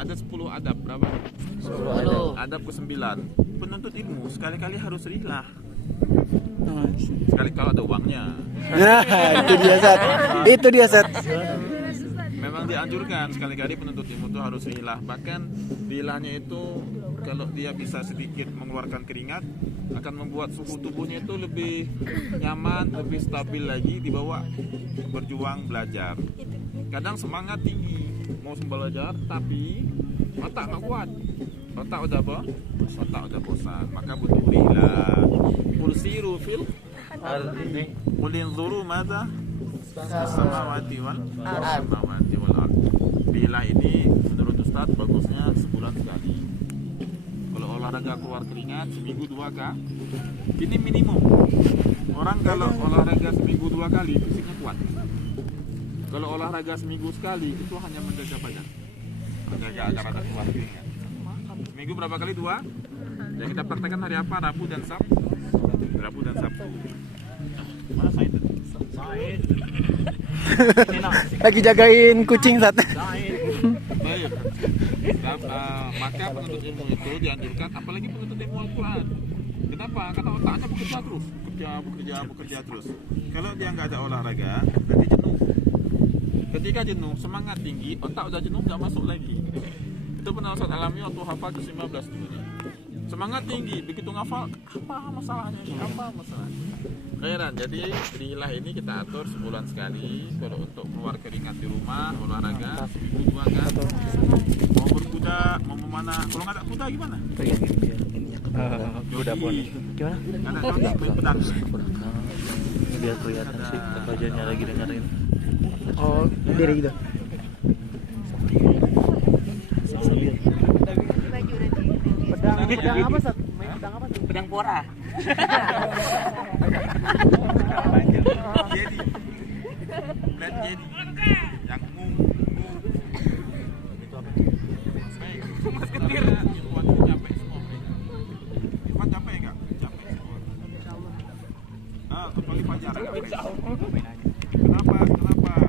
ada 10 adab, berapa? 10 Adab ke-9. Penuntut ilmu sekali-kali harus rilah. Sekali kalau ada uangnya. Nah, itu dia Sat. Memang dianjurkan sekali-kali penuntut ilmu itu harus rilah. Bahkan rilahnya itu kalau dia bisa sedikit mengeluarkan keringat akan membuat suhu tubuhnya itu lebih nyaman, lebih stabil lagi dibawa berjuang belajar. Kadang semangat tinggi mau belajar tapi otak nggak kuat. Otak udah apa? Otak udah bosan. Maka butuh rilah. Pulsiru fil Ulinzuru mada samawati wal samawati wal ard. Rilah ini menurut Ustaz bagusnya sebulan sekali. Kalau olahraga keluar keringat seminggu 2 kali. Ini minimum. Orang kalau olahraga seminggu 2 kali fisiknya kuat. Kalau olahraga seminggu sekali itu hanya menjaga badan, menjaga agar ada keluar keringat. Seminggu berapa kali? 2. Yang kita praktekkan hari apa? Rabu dan Sabtu. Rabu dan Sabtu. Mana Said? Said. Lagi jagain kucing Sat. Baik. Maka penuntut ilmu itu dianjurkan, apalagi penuntut ilmu Al-Quran. Kenapa? Karena otaknya bekerja terus, bekerja terus. Kalau dia nggak ada olahraga, nanti jenuh. Ketika jenuh, semangat tinggi, otak udah jenuh nggak masuk lagi. Itu pernah Ustaz alami waktu hafal ke-15 dulu. Semangat tinggi, begitu ngafal, apa masalahnya ini? Apa masalahnya? Khairan, jadi rilah ini kita atur sebulan sekali. Kalau untuk keluar keringat di rumah, olahraga, seminggu 2 kali. Mau berkuda, mau mana? Kalau nggak ada kuda gimana? Kuda pun. Gimana? Ada jogging, main pedang. Biar kelihatan sih wajahnya lagi dengerin. Oh, diri gitu. Pedang apa Sat? Main pedang apa tuh? Pedang pora. Jadi, dan jadi yang itu apa? Baik, mas ketir. Waktu capek semua mereka. Irfan capek nggak? Capek semua. Nah, kecuali Fajar. Kenapa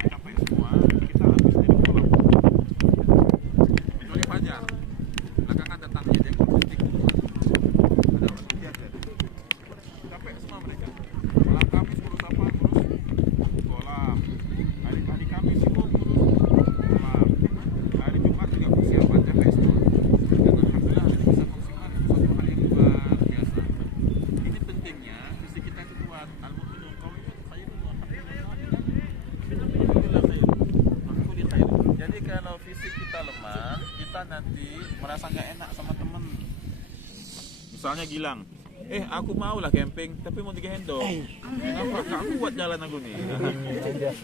capek semua? Kita habis dari kolam. Kecuali Fajar. Belakangan datangnya dia penting. Ada orang kegiatan. Capek semua mereka. Malam Kamis ngurus apa? Ngurus kolam. Hari Kamis itu ngurus kolam. Hari Jumat juga persiapan, capek semua. Dan alhamdulillah hari bisa maksimal itu satu hal yang luar biasa. Ini pentingnya fisik kita itu kuat. Al-mu'minun qawiyun khairun wa jadi kalau fisik kita lemah, kita nanti merasa nggak enak sama temen. Misalnya Gilang, aku mau lah camping, tapi mau digendong. Kenapa? Nggak kuat jalan aku nih.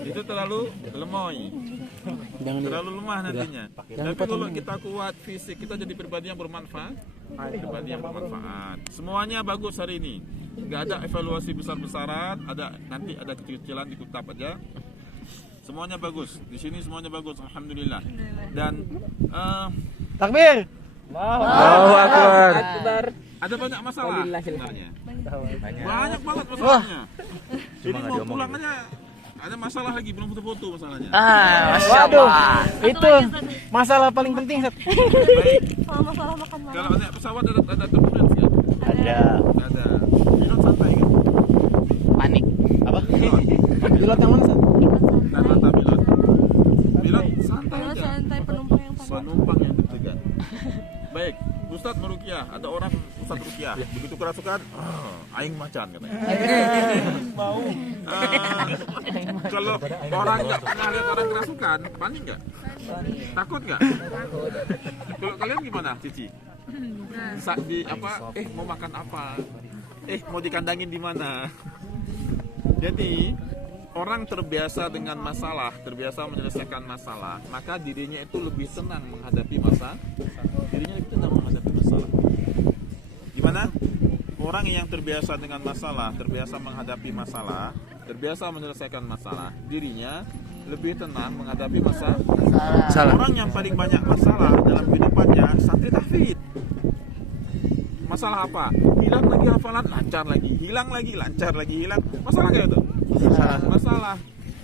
Itu terlalu lemoy, terlalu lemah nantinya. Tapi kalau kita kuat fisik, kita jadi pribadi yang bermanfaat. Semuanya bagus hari ini. Nggak ada evaluasi besar-besaran, nanti ada kecil-kecilan di kutab aja. Semuanya bagus. Di sini semuanya bagus, alhamdulillah. Dan Takbir. Allahu Akbar. ada banyak masalah sebenarnya. Banyak banget masalahnya. Jadi mau pulang aja ada masalah lagi, belum foto-foto masalahnya. Waduh, itu masalah paling penting Sat. Baik. Masalah makan malam. Kalau naik pesawat ada turbulence ya? Ada. Pilot santai kan? Panik. Apa? Pilot Pilot yang mana Sat? dan mata pilot. Pilot santai Kalau aja. santai penumpang yang panik. Penumpang yang deg-degan. Baik, Ustadz meruqyah, ada orang Ustadz ruqyah, begitu kerasukan, aing macan katanya. Mau. Kalau orang nggak pernah lihat orang kerasukan, panik nggak? Takut nggak? Kalau kalian gimana, Cici? Di apa? Mau makan apa? Mau dikandangin di mana? Jadi orang terbiasa dengan masalah, terbiasa menyelesaikan masalah, maka dirinya itu lebih senang menghadapi masalah. Gimana? Orang yang terbiasa dengan masalah, terbiasa menghadapi masalah, terbiasa menyelesaikan masalah, dirinya lebih tenang menghadapi masalah. Orang yang paling banyak masalah dalam kehidupannya santri tahfidz. Masalah apa? Hilang lagi hafalan, lancar lagi. Hilang lagi, lancar lagi. Hilang. Masalah nggak itu? Masalah.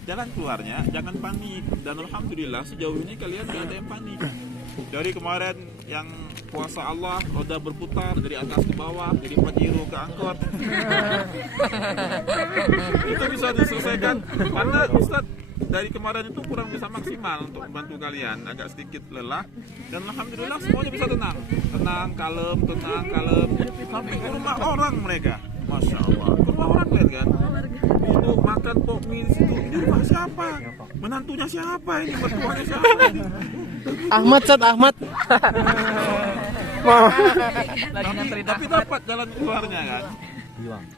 Jalan keluarnya jangan panik. Dan alhamdulillah sejauh ini kalian nggak ada yang panik. Dari kemarin yang puasa Allah roda berputar dari atas ke bawah, dari Pajero ke angkot. Itu bisa diselesaikan karena Ustadz dari kemarin itu kurang bisa maksimal untuk membantu kalian, agak sedikit lelah, dan alhamdulillah semuanya bisa tenang, kalem, sampai ke rumah orang mereka, masya Allah, ke rumah orang lihat kan, ibu makan pok mie di situ, ini rumah siapa, menantunya siapa ini, mertuanya siapa ini? Ahmad, Ahmad. Tapi dapat jalan keluarnya kan.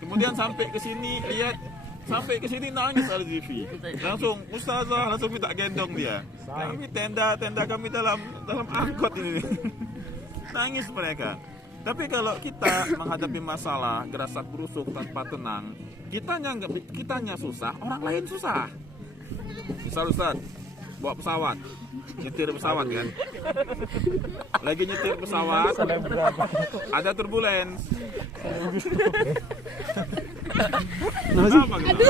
Kemudian sampai ke sini lihat, sampai ke sini nangis Al-Zifi. Langsung ustazah langsung minta gendong dia. Kami tenda kami dalam angkot ini. Nangis mereka. Tapi kalau kita menghadapi masalah gerasak gerusuk tanpa tenang, kitanya susah, orang lain susah. Misal Ustaz bawa pesawat, nyetir pesawat kan, lagi nyetir pesawat ada turbulens. Kenapa gitu?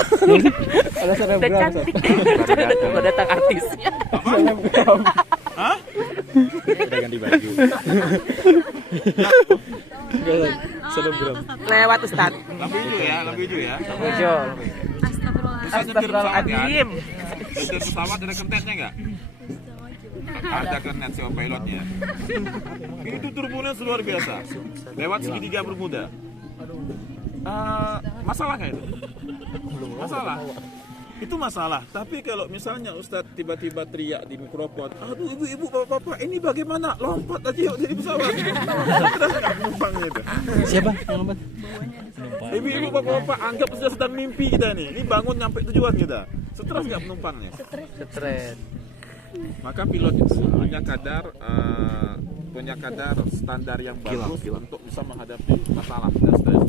Ada selebgram. Udah datang artisnya. Hah? Udah ganti baju. Selebgram. Lewat Ustaz. Lampu hijau ya. Hijau. Ustaz nyetir pesawat kan? Nyetir pesawat ada kentetnya nggak? Ada kenet si pilotnya. Itu turbulens luar biasa. Lewat segitiga Bermuda. Masalah nggak itu? Masalah. Itu masalah. Tapi kalau misalnya Ustadz tiba-tiba teriak di mikrofon, aduh ibu-ibu bapak-bapak ini bagaimana? Lompat aja yuk dari pesawat. Terus nggak penumpangnya itu. Siapa yang lompat? Ibu-ibu bapak-bapak anggap sudah sedang mimpi kita nih. Ini bangun nyampe tujuan kita. Stres nggak penumpangnya? Stres. Maka pilot itu punya kadar standar yang bagus untuk bisa menghadapi masalah dan stres.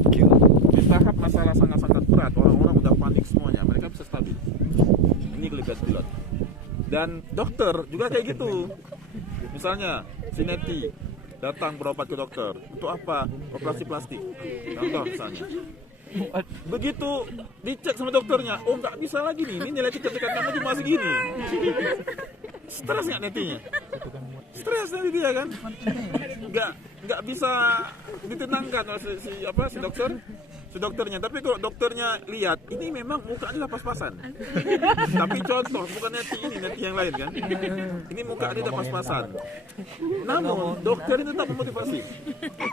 Di tahap masalah sangat-sangat berat, orang-orang udah panik semuanya, mereka bisa stabil. Ini kelebihan pilot. Dan dokter juga kayak gitu. Misalnya Sineti datang berobat ke dokter, untuk apa? Operasi plastik. Contoh misalnya. Begitu dicek sama dokternya, oh nggak bisa lagi nih, ini nilai kecerdasan kamu cuma segini. Stres nggak netinya? Stres nanti dia kan? Nggak bisa ditenangkan oleh si dokternya. Tapi kalau dokternya lihat, ini memang mukanya pas-pasan. Tapi contoh, bukan neti yang lain kan? Ini muka dia pas-pasan. Namun dokter ini tetap memotivasi.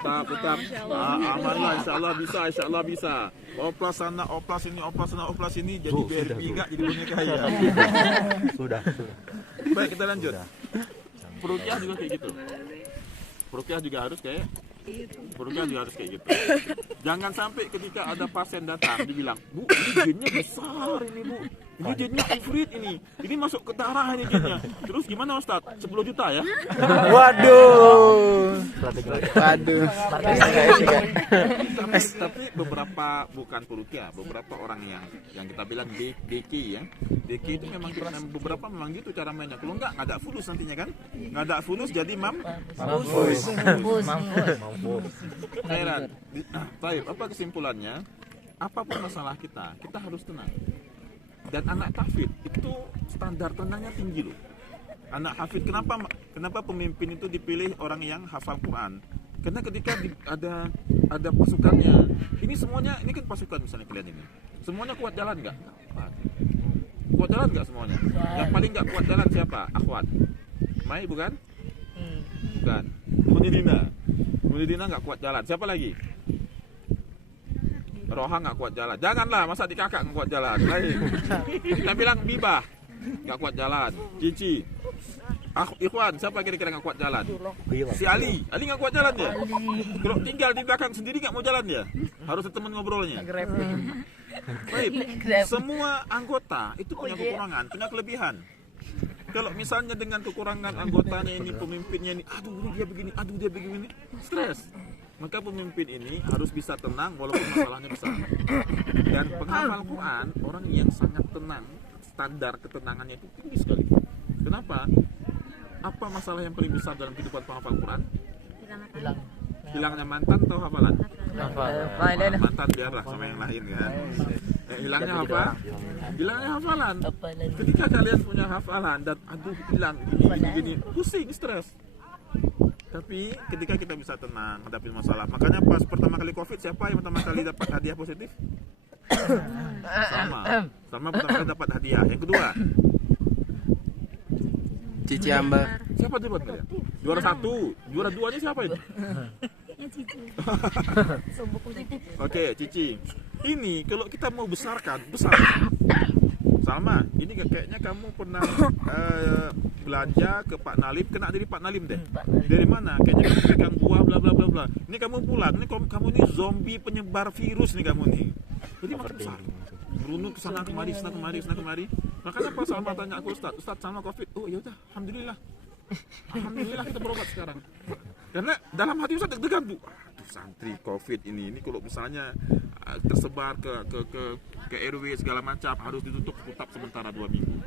Tetap. Amanlah, insya Allah bisa. Oplas sana, oplas ini, jadi BRB nggak jadi punya kaya. Sudah. Baik, kita lanjut. Perukiah juga kayak gitu. Perukiah juga harus kayak gitu. Jangan sampai ketika ada pasien datang dibilang, "Bu, ini jinnya besar ini, Bu. Ini jinnya ifrit ini. Ini masuk ke darah ini jinnya." Terus gimana, Ustaz? 10 juta ya? Waduh. Tapi beberapa bukan perukiah, beberapa orang yang kita bilang DK ya. DK itu memang beberapa memang gitu cara mainnya. Kalau nggak ada fulus nantinya kan? Nggak ada fulus jadi mampus. Khairan. Baik, apa kesimpulannya? Apapun masalah kita harus tenang. Dan anak hafid itu standar tenangnya tinggi loh. Anak hafid, kenapa pemimpin itu dipilih orang yang hafal Quran? Karena ketika ada pasukannya, ini kan pasukan misalnya kalian ini, semuanya kuat jalan nggak? Kuat jalan nggak semuanya? Yang paling nggak kuat jalan siapa? Akhwat. Mai bukan? Bukan. Munidina nggak kuat jalan. Siapa lagi? Roha nggak kuat jalan. Janganlah, masa di kakak nggak kuat jalan. Lain. Kita bilang Bibah nggak kuat jalan. Cici. Ikhwan, siapa kira-kira nggak kuat jalan? Si Ali nggak kuat jalan dia. Kalau tinggal di belakang sendiri nggak mau jalan dia. Harus ada teman ngobrolnya. Baik. Semua anggota itu punya kekurangan, punya kelebihan. Kalau misalnya dengan kekurangan anggotanya ini, pemimpinnya ini, aduh dia begini, stres. Maka pemimpin ini harus bisa tenang walaupun masalahnya besar. Dan penghafal Quran, orang yang sangat tenang, standar ketenangannya itu tinggi sekali. Kenapa? Apa masalah yang paling besar dalam kehidupan penghafal Quran? Hilangnya mantan atau hafalan? Mantan biarlah sama yang lain kan. Hilangnya apa? Hilangnya hafalan. Ketika kalian punya hafalan dan aduh hilang gini, pusing, stres. Tapi ketika kita bisa tenang menghadapi masalah, makanya pas pertama kali COVID siapa yang pertama kali dapat hadiah positif? Sama pertama kali dapat hadiah. Yang kedua, Cici Ambar. siapa tuh buat kalian? Juara 1, juara 2-nya siapa itu? Ya Cici. Oke, Cici. Ini kalau kita mau besarkan, besar. Salma, ini kayaknya kamu pernah belanja ke Pak Nalim, kena dari Pak Nalim deh. Dari mana? Kayaknya kamu pegang buah bla bla bla bla. Ini kamu pulang, ini kamu ini zombie penyebar virus nih kamu nih. Jadi makin besar. Berunut kesana kemari, kesana kemari, kesana kemari. Makanya pas Salma tanya aku, Ustaz sama COVID. Oh ya udah, alhamdulillah. Alhamdulillah kita berobat sekarang. Karena dalam hati Ustaz deg-degan tuh. Aduh, santri COVID ini kalau misalnya tersebar ke RW segala macam harus ditutup tetap sementara 2 minggu.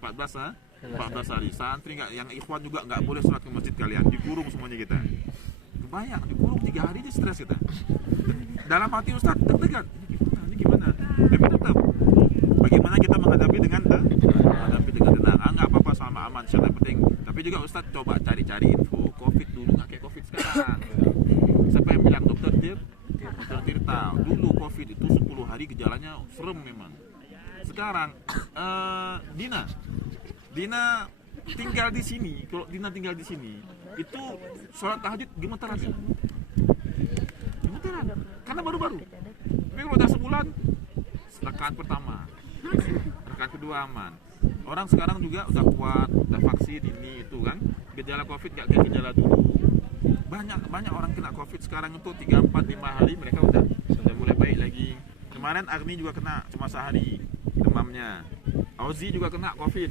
14 hari. Santri nggak, yang ikhwan juga nggak boleh sholat ke masjid kalian. Dikurung semuanya kita. Kebayang, dikurung 3 hari aja stres kita. Dalam hati Ustaz deg-degan. Ini gimana? Tapi tetap bagaimana kita menghadapi dengan tenang. Nggak apa-apa sama aman, insya Allah penting. Tapi juga Ustaz coba cari-cari info. COVID dulu nggak kayak COVID sekarang. Siapa yang bilang? Dokter Tirta. Dulu COVID itu 10 hari gejalanya serem memang. Sekarang Dina tinggal di sini. Kalau Dina tinggal di sini, itu sholat tahajud gemetaran. Gemetaran. Karena baru-baru. Tapi kalau udah sebulan, rakaat pertama, rakaat kedua aman. Orang sekarang juga udah kuat, udah vaksin ini itu kan. Gejala COVID gak kayak gejala dulu. Banyak orang kena COVID sekarang itu 3, 4, 5 hari mereka udah mulai baik lagi. Kemarin Agni juga kena cuma sehari demamnya. Ozi juga kena COVID.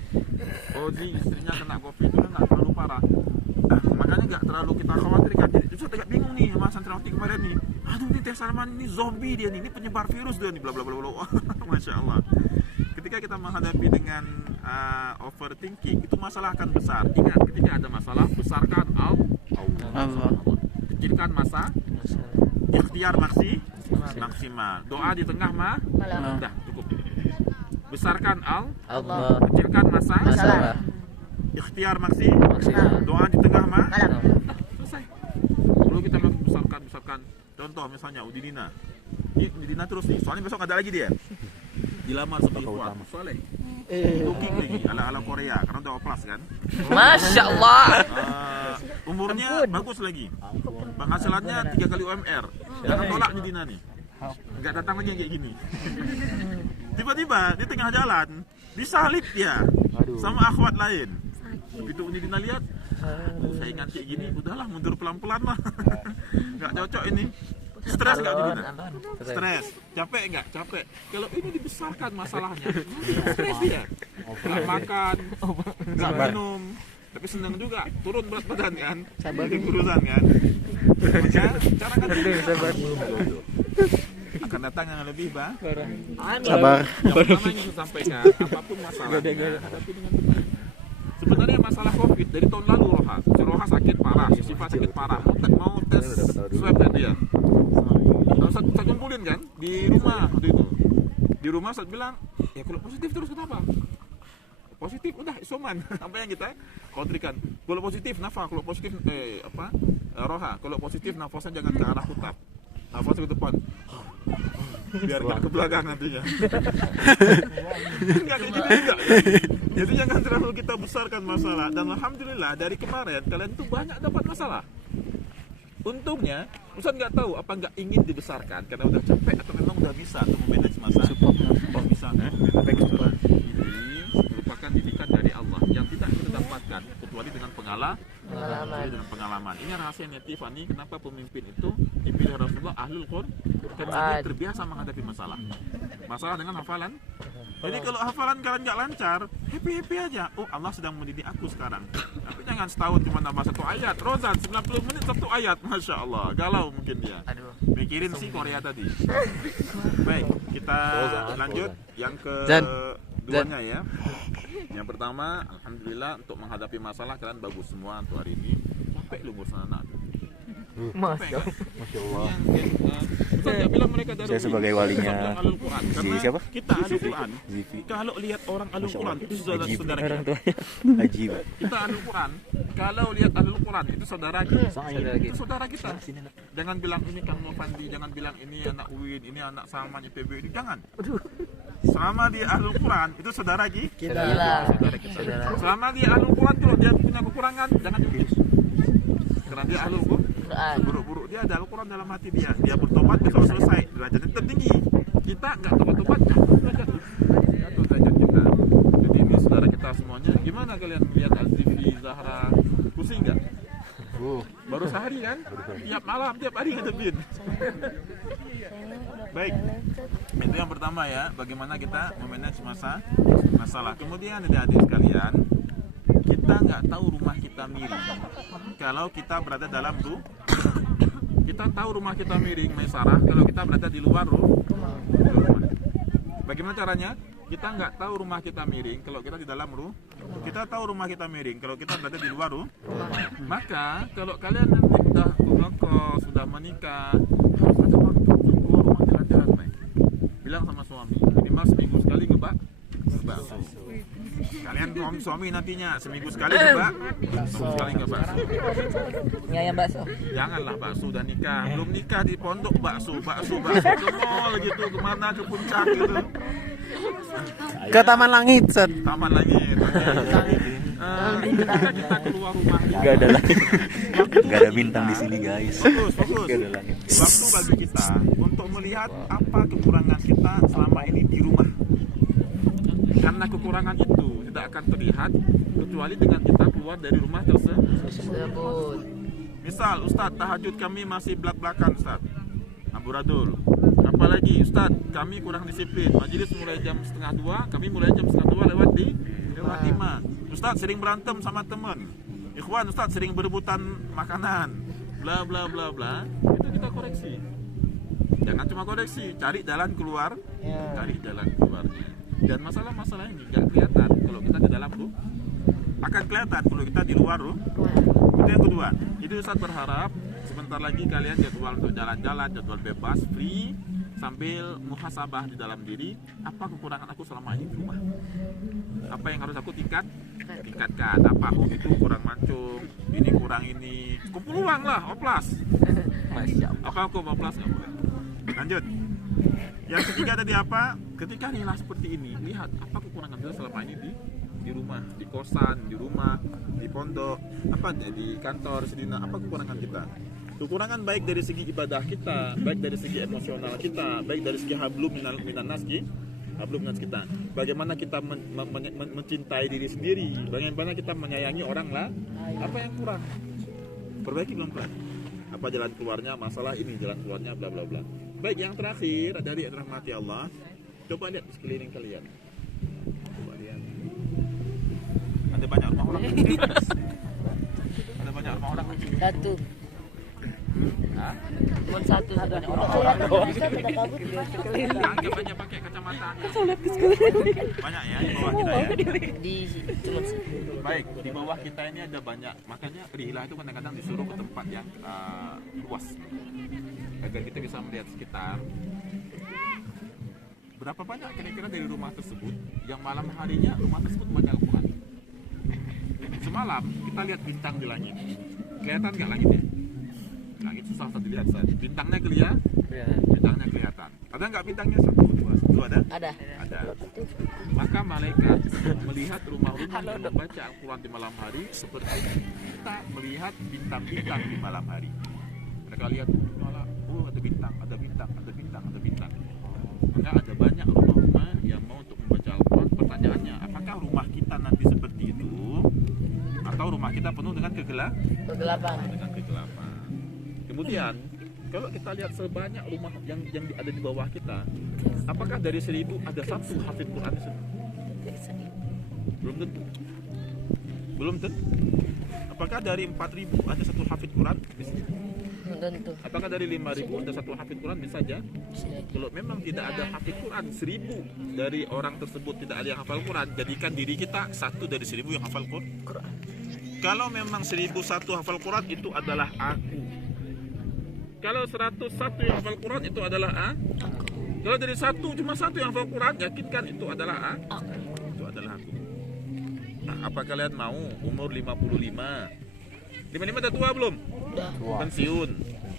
Ozi istrinya kena COVID itu nggak terlalu parah. Makanya nggak terlalu kita khawatirkan. Jadi itu agak bingung nih sama santriwati kemarin nih. Aduh ini Teh Salman ini zombie dia nih, ini penyebar virus dia nih, bla bla bla bla. Masya Allah. Ketika kita menghadapi dengan overthinking, itu masalah akan besar. Ingat, ketika ada masalah, besarkan Allah. Kecilkan masa, ikhtiar maksimal. Doa di tengah udah cukup. Besarkan Allah. Kecilkan masalah. Ikhtiar maksimal. Doa di tengah selesai. Perlu kita besarkan. Contoh misalnya Udinina. Ini Udinina terus nih. Soalnya besok ada lagi dia. Dilamar sama ikhwan soleh. Looking lagi ala Korea karena udah oplas kan. Masya Allah. Umurnya bagus lagi. Penghasilannya 3 kali UMR. Jangan tolak nih Dina nih. Enggak datang lagi yang kayak gini. Tiba-tiba di tengah jalan disalib dia sama akhwat lain. Begitu Dina lihat, saingan kayak gini, udahlah mundur pelan-pelan lah. Enggak cocok ini. Stres nggak Dina? Stres. Capek nggak? Capek. Kalau ini dibesarkan masalahnya, stres dia. Nggak makan, nggak minum, tapi senang juga. Turun berat badan kan? Bikin urusan kan? Maka cara kan akan datang yang lebih Sabar. Yang pertama yang saya sampaikan, apapun masalahnya, hadapi dengan tenang. Sebenarnya masalah COVID dari tahun lalu Roha sakit parah, si Siva sakit parah, mau tes swab dan dia. Saya kumpulin kan di rumah waktu itu. Di rumah saya bilang, ya kalau positif terus kenapa? Positif udah isoman. Apa yang kita kontrikan? Kalau positif nafas, kalau positif Roha, kalau positif nafasnya jangan ke arah kutub. Nafas ke depan. Biar nggak ke belakang nantinya. Enggak kayak gitu juga. Jadi jangan terlalu kita besarkan masalah. Dan alhamdulillah dari kemarin kalian tuh banyak dapat masalah. Untungnya Ustaz nggak tahu apa nggak ingin dibesarkan karena udah capek atau memang udah bisa untuk memanage masalah. Oh bisa. Ini merupakan didikan dari Allah yang tidak kita dapatkan kecuali dengan pengalaman. Ini rahasianya Tiffany, kenapa pemimpin itu dipilih Rasulullah ahlul Qur'an karena dia terbiasa menghadapi masalah. Masalah dengan hafalan. Jadi kalau hafalan kalian nggak lancar, happy aja. Oh Allah sedang mendidik aku sekarang. Tapi jangan setahun cuma nambah 1 ayat. Rozan 90 menit 1 ayat, masya Allah. Galau mungkin dia. Mikirin si Korea tadi. Baik, kita lanjut yang keduanya ya. Yang pertama, alhamdulillah untuk menghadapi masalah kalian bagus semua untuk hari ini. Capek lu ngurus anak. Apa ya, kan? Masya Allah. Ustaz nggak bilang mereka dari Saya sebagai walinya Ustaz Alul Quran. si Karena siapa? kita Alul Quran. Zivi. Kalau lihat orang Alul Masya Quran Allah. itu saudara Ajib. saudara Orang kita. tuanya. Haji, Pak. Kita Alul Quran. Kalau lihat Alul Quran itu saudara kita. Saudara kita. Itu saudara kita. Jangan bilang ini Kang Novandi, jangan bilang ini anak UIN, ini anak Salman ITB, ini jangan. Selama dia Ahlul Quran itu saudara kita. Saudara kita. Selama dia Ahlul Quran, kalau dia punya kekurangan jangan diuji. Karena dia Ahlul Quran, buruk-buruk dia ada Al-Quran dalam hati dia. Dia bertobat besok selesai, derajatnya tertinggi. Kita nggak tobat-tobat, jatuh derajat kita. Jadi ini saudara kita semuanya. Gimana kalian melihat Al-Zifi, Zahra, pusing nggak? Baru sehari kan? Tiap malam, tiap hari ngadepin. Baik, itu yang pertama ya. Bagaimana kita memanage masalah. Kemudian adik-adik sekalian, kita nggak tahu rumah kita miring. Kalau kita berada dalam kita tahu rumah kita miring, Maisarah. Kalau kita berada di luar rumah. Bagaimana caranya? Kita nggak tahu rumah kita miring kalau kita di dalam rumah. Kita tahu rumah kita miring kalau kita berada di luar rumah. Maka kalau kalian nanti sudah ngekos, sudah menikah, harus ada waktu untuk keluar rumah jalan-jalan, Mai. Bilang sama suami, minimal seminggu sekali ngebakso. Kalian suami nantinya seminggu sekali ngebakso. Ayam bakso. Janganlah bakso udah nikah, belum nikah di pondok bakso ke mall gitu, kemana ke puncak gitu. Ke Taman Langit, Ustaz. Taman Langit. Ketika kita keluar rumah, Gak ada langit. Gak ada bintang di sini, guys. fokus. Gak ada langit. Waktu bagi kita untuk melihat apa kekurangan kita selama ini di rumah. Karena kekurangan itu tidak akan terlihat kecuali dengan kita keluar dari rumah tersebut. Misal, Ustadz, tahajud kami masih belak-belakan, Ustadz. Amburadul. Apalagi, Ustadz, kami kurang disiplin. Majelis mulai jam 1:30, kami mulai jam 1:30 lewat 5. Ustadz sering berantem sama teman. Ikhwan, Ustadz sering berebutan makanan. Bla bla bla bla. Itu kita koreksi. Jangan cuma koreksi, cari jalan keluar. Cari jalan keluarnya. Dan masalah-masalah ini gak kelihatan kalau kita di dalam rumah. Akan kelihatan kalau kita di luar rumah. Itu yang kedua. Itu Ustaz berharap sebentar lagi kalian jadwal untuk jalan-jalan, jadwal bebas, free, sambil muhasabah di dalam diri. Apa kekurangan aku selama ini di rumah? Apa yang harus aku tingkatkan? Apa aku itu kurang mancung, ini kurang ini. Kumpul uang lah, oplas. Apa aku oplas? Lanjut. Yang ketiga tadi apa? Ketika nilai seperti ini, lihat apa kekurangan kita selama ini di rumah, di kosan, di rumah, di pondok, apa di kantor, sedina, apa kekurangan kita? Kekurangan baik dari segi ibadah kita, baik dari segi emosional kita, baik dari segi hablum minan nas kita. Bagaimana kita mencintai diri sendiri, bagaimana kita menyayangi orang lah, apa yang kurang? Perbaiki belum kan? Apa jalan keluarnya? Masalah ini jalan keluarnya, bla bla bla. Baik, yang terakhir dari rahmati Allah, coba lihat di sekeliling kalian. Coba lihat. Ada banyak rumah orang. Ada banyak rumah orang. Satu. Cuma satu banyak orang. Anggap aja pakai kacamata. Banyak ya di bawah kita ya. Di cuma Baik, di bawah kita ini ada banyak. Makanya rilah itu kadang-kadang disuruh ke tempat yang luas agar kita bisa melihat sekitar. Berapa banyak kira-kira dari rumah tersebut yang malam harinya rumah tersebut baca Al-Quran? Semalam kita lihat bintang di langit. Kelihatan nggak langitnya? Langit susah dilihat saja. Bintangnya kelihatan. Bintangnya kelihatan. Ada nggak bintangnya? Satu, dua ada? Ada. Maka malaikat melihat rumah-rumah yang membaca Al-Quran di malam hari seperti kita melihat bintang-bintang di malam hari. Mereka lihat malah, ada bintang. Maka ada banyak rumah-rumah yang mau untuk membaca Al-Quran. Pertanyaannya, apakah rumah kita nanti seperti itu? Atau rumah kita penuh dengan kegelapan? Kemudian, kalau kita lihat sebanyak rumah yang ada di bawah kita, apakah dari 1000 ada satu hafid Quran? Belum tentu. Apakah dari 4000 ada satu hafid Quran? tentu. Apakah dari 5000 ada satu hafid Quran? Bisa saja. Kalau memang tidak ada hafid Quran, 1000 dari orang tersebut tidak ada yang hafal Quran, jadikan diri kita satu dari 1000 yang hafal Quran. Kalau memang 1001 hafal Quran itu adalah aku, Kalau 101 yang hafal Quran itu adalah A. Kalau dari cuma satu yang hafal Quran, yakinkan itu adalah A. Itu adalah aku. Nah, apa kalian mau umur 55? 55 udah tua belum? Udah. Pensiun.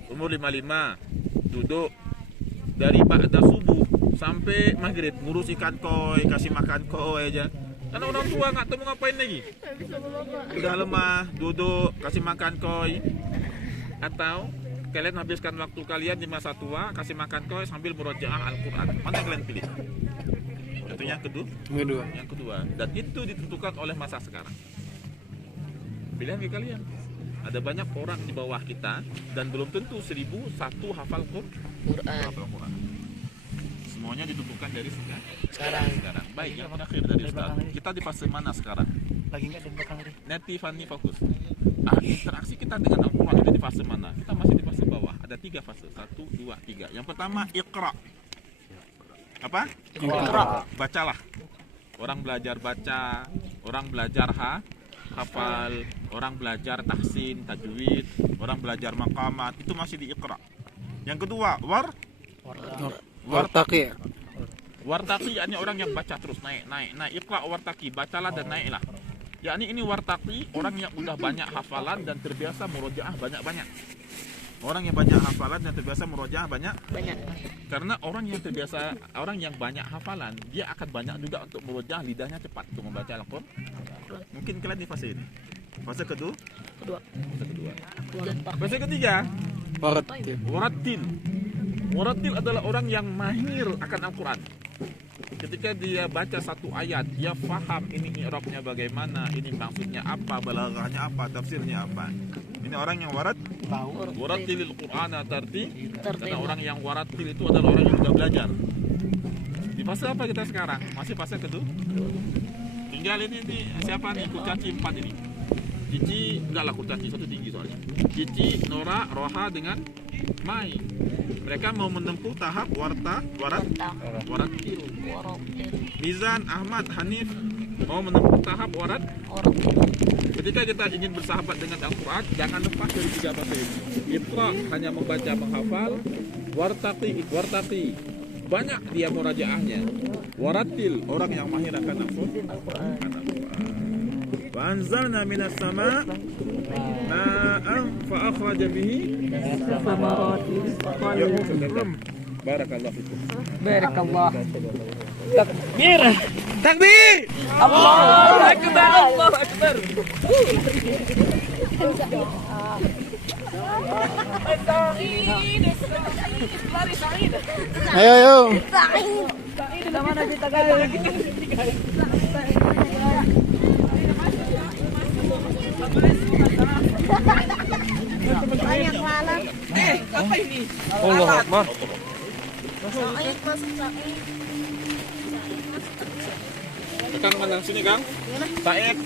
Umur 55 duduk dari ba'da subuh sampai maghrib ngurus ikan koi, kasih makan koi aja. Karena orang tua nggak tahu mau ngapain lagi. Udah lemah, duduk kasih makan koi. Atau kalian habiskan waktu kalian di masa tua kasih makan koi sambil murojaah Al-Quran. Mana yang kalian pilih? Itu yang kedua. Yang kedua. Dan itu ditentukan oleh masa sekarang. Pilihan ke kalian. Ada banyak orang di bawah kita dan belum tentu 1001 hafal Quran. Semuanya ditentukan dari sekarang. Baik, yang terakhir dari Ustaz. Kita di fase mana sekarang? Lagi nggak di belakang tadi. Neti, Fanny, fokus. Interaksi kita dengan Al-Quran itu di fase mana? Kita masih di fase bawah. Ada 3 fase. 1, 2, 3. Yang pertama, Iqra. Apa? Iqra. Bacalah. Orang belajar baca, orang belajar hafal, orang belajar tahsin, tajwid, orang belajar maqamat, itu masih di Iqra. Yang kedua, Wartaqi. Wartaqi yakni orang yang baca terus naik. Iqra wartaqi, bacalah dan naiklah. Yakni ini wartaqi, orang yang udah banyak hafalan dan terbiasa murojaah banyak-banyak. Orang yang banyak hafalan dan terbiasa murojaah banyak. Karena orang yang banyak hafalan, dia akan banyak juga untuk murojaah, lidahnya cepat untuk membaca Al-Quran. Mungkin kalian di fase ini. Fase kedua. Fase ketiga, Warattil adalah orang yang mahir akan Al-Quran. Ketika dia baca satu ayat, dia faham ini i'rabnya bagaimana, ini maksudnya apa, balaghahnya apa, tafsirnya apa. Ini orang yang warattilil Qur'ana tartil. Karena orang yang warattil itu adalah orang yang sudah belajar. Di fase apa kita sekarang? Masih fase kedua. Tinggal ini siapa nih? Kurcaci 4 ini. Cici, enggak lah kurcaci, satu tinggi soalnya. Cici, Nora, Roha dengan Mai. Mereka mau menempuh tahap warattil. Mizan, Ahmad, Hanif mau menempuh tahap Ketika kita ingin bersahabat dengan Al-Quran, jangan lepas dari 3 fase ini. Iqra hanya membaca menghafal, wartaqi banyak dia murajaahnya. Warattil orang yang mahir akan Al-Quran. Wa anzalna minas sama' ma'an fa akhraja bihi barakallahu fikum. Barakallah. Takbir. Allahu Akbar. Ayo. Banyak lalat. Apa ini? Allah Akbar. Tekan kanan sini, Kang. Said.